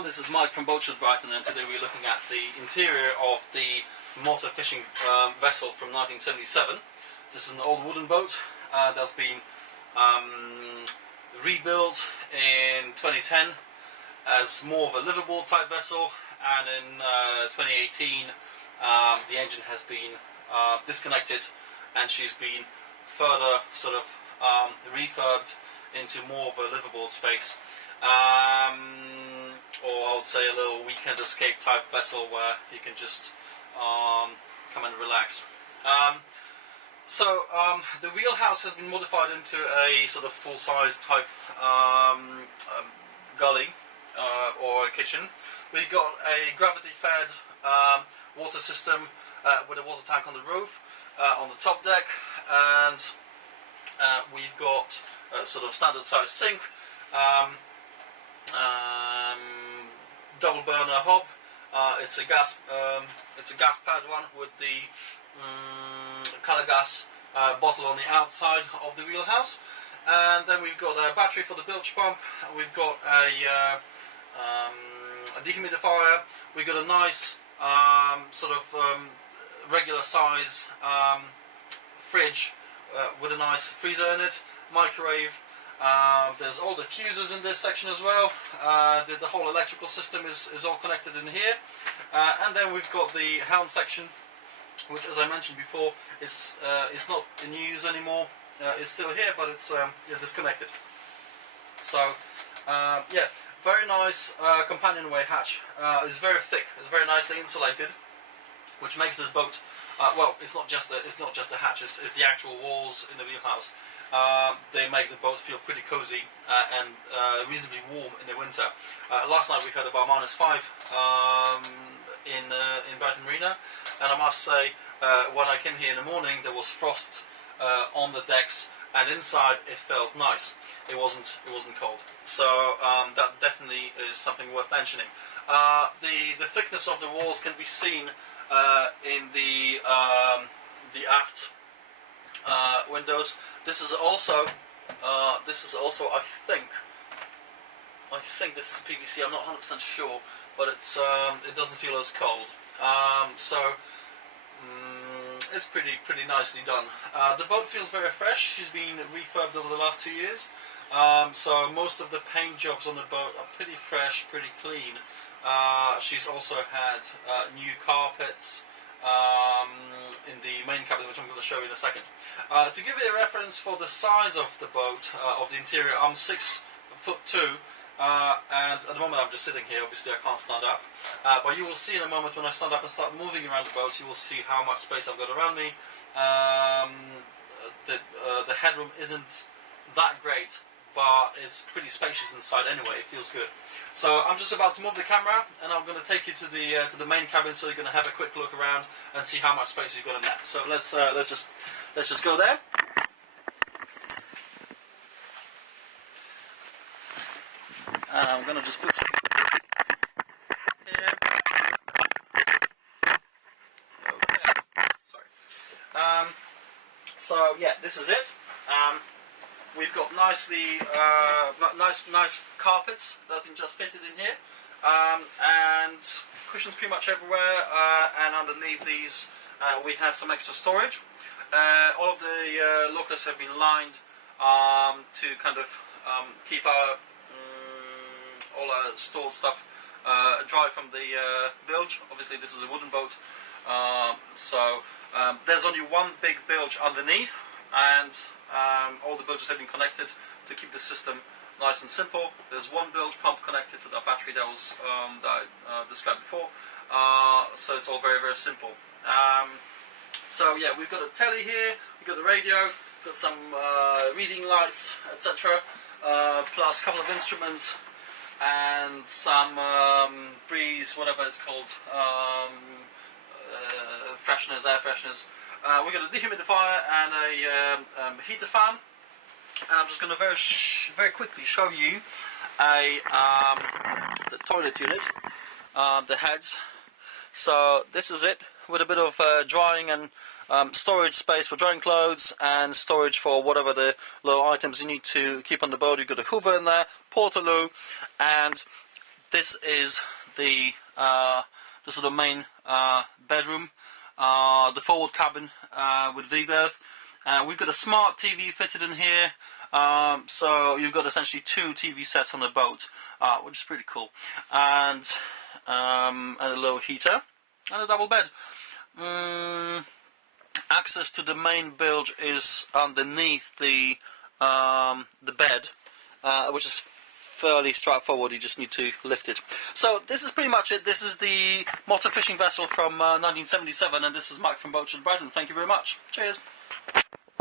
everyone, this is Mike from Boatshed Brighton, and today we're looking at the interior of the motor fishing vessel from 1977. This is an old wooden boat that's been rebuilt in 2010 as more of a liveaboard type vessel, and in 2018 the engine has been disconnected and she's been further sort of refurbed into more of a liveaboard space. Or I would say a little weekend escape type vessel where you can just come and relax. The wheelhouse has been modified into a sort of full-size type galley or a kitchen. We've got a gravity-fed water system with a water tank on the roof, on the top deck, and we've got a sort of standard-sized sink. Double burner hob. It's a gas powered one with the colour gas bottle on the outside of the wheelhouse, and then we've got a battery for the bilge pump. We've got a dehumidifier. We've got a nice regular size fridge with a nice freezer in it, microwave. There's all the fuses in this section as well. The whole electrical system is all connected in here, and then we've got the helm section, which, as I mentioned before, it's not in use anymore. It's still here, but it's disconnected. So yeah, very nice companionway hatch. It's very thick. It's very nicely insulated, which makes this boat. Well, it's not just a hatch. It's the actual walls in the wheelhouse. They make the boat feel pretty cozy and reasonably warm in the winter. Last night we had about -5 in Brighton Marina, and I must say, when I came here in the morning, there was frost on the decks, and inside it felt nice. It wasn't cold. So that definitely is something worth mentioning. The thickness of the walls can be seen in the aft windows. This is also I think this is PVC. I'm not 100% sure, but it doesn't feel as cold. It's pretty nicely done. The boat feels very fresh. She's been refurbed over the last 2 years, so most of the paint jobs on the boat are pretty fresh, pretty clean. She's also had new carpets in the main cabin, which I'm going to show you in a second. To give you a reference for the size of the boat, of the interior, I'm 6'2", and at the moment I'm just sitting here. Obviously I can't stand up, but you will see in a moment when I stand up and start moving around the boat, you will see how much space I've got around me. The headroom isn't that great, but it's pretty spacious inside anyway. It feels good. So I'm just about to move the camera, and I'm going to take you to the main cabin, so you're going to have a quick look around and see how much space you've got in there. So let's just go there. I'm going to just put here. Okay. Sorry. So yeah, this is it. We've got nice carpets that have been just fitted in here, and cushions pretty much everywhere, and underneath these we have some extra storage. All of the lockers have been lined to kind of keep all our stored stuff dry from the bilge. Obviously this is a wooden boat, so there's only one big bilge underneath, and all the bilges have been connected to keep the system nice and simple. There's one bilge pump connected to the battery that was that I described before, so it's all very, very simple. So yeah, we've got a telly here, we've got the radio, we've got some reading lights, etc., plus a couple of instruments and some breeze, whatever it's called, fresheners, air fresheners. We've got a dehumidifier and a heater fan, and I'm just going to very quickly show you the toilet unit, the heads. So this is it, with a bit of drying and storage space for drying clothes, and storage for whatever the little items you need to keep on the boat. You've got a hoover in there, portaloo, and this is the main bedroom, the forward cabin with V-berth. We've got a smart TV fitted in here, so you've got essentially 2 TV sets on the boat, which is pretty cool, and a low heater and a double bed. Access to the main bilge is underneath the bed, which is fairly straightforward. You just need to lift it. So this is pretty much it. This is the motor fishing vessel from 1977, and this is Mike from Boatshed Brighton. Thank you very much. Cheers.